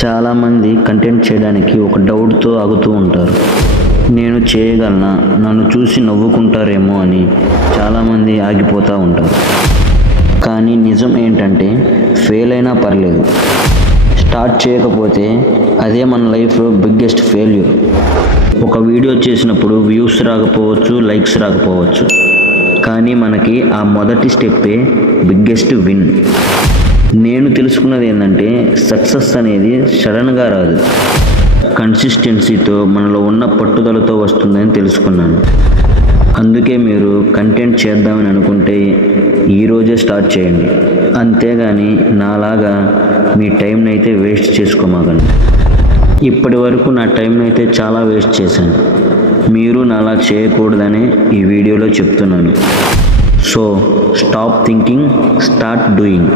చాలామంది కంటెంట్ చేయడానికి ఒక డౌట్తో ఆగుతూ ఉంటారు. నేను చేయగలనా, నన్ను చూసి నవ్వుకుంటారేమో అని చాలామంది ఆగిపోతూ ఉంటారు. కానీ నిజం ఏంటంటే ఫెయిల్ అయినా పర్లేదు, స్టార్ట్ చేయకపోతే అదే మన లైఫ్లో బిగ్గెస్ట్ ఫెయిల్యూర్. ఒక వీడియో చేసినప్పుడు వ్యూస్ రాకపోవచ్చు, లైక్స్ రాకపోవచ్చు, కానీ మనకి ఆ మొదటి స్టెప్పే బిగ్గెస్ట్ విన్. నేను తెలుసుకున్నది ఏంటంటే సక్సెస్ అనేది సడన్గా రాదు, కన్సిస్టెన్సీతో మనలో ఉన్న పట్టుదలతో వస్తుందని తెలుసుకున్నాను. అందుకే మీరు కంటెంట్ చేద్దామని అనుకుంటే ఈరోజే స్టార్ట్ చేయండి, అంతేగాని నాలాగా మీ టైంని అయితే వేస్ట్ చేసుకోమాకండి. ఇప్పటి వరకు నా టైంని అయితే చాలా వేస్ట్ చేశాను, మీరు నాలా చేయకూడదనే ఈ వీడియోలో చెప్తున్నాను. So stop thinking, start doing.